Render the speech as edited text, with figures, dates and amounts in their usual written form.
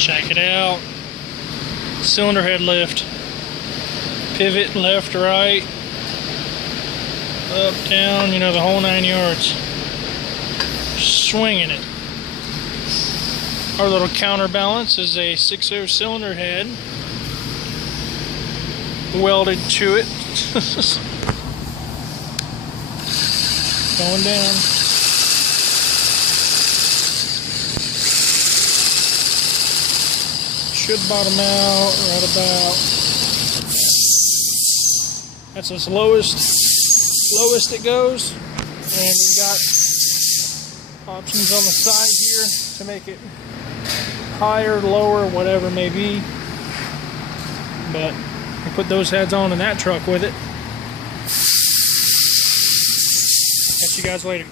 Check it out. Cylinder head lift. Pivot left, right, up, down, you know, the whole 9 yards. Swinging it. Our little counterbalance is a 6.0 cylinder head welded to it. Going down. Should bottom out right about. That's as lowest it goes. And we've got options on the side here to make it higher, lower, whatever it may be. But we put those heads on in that truck with it. Catch you guys later.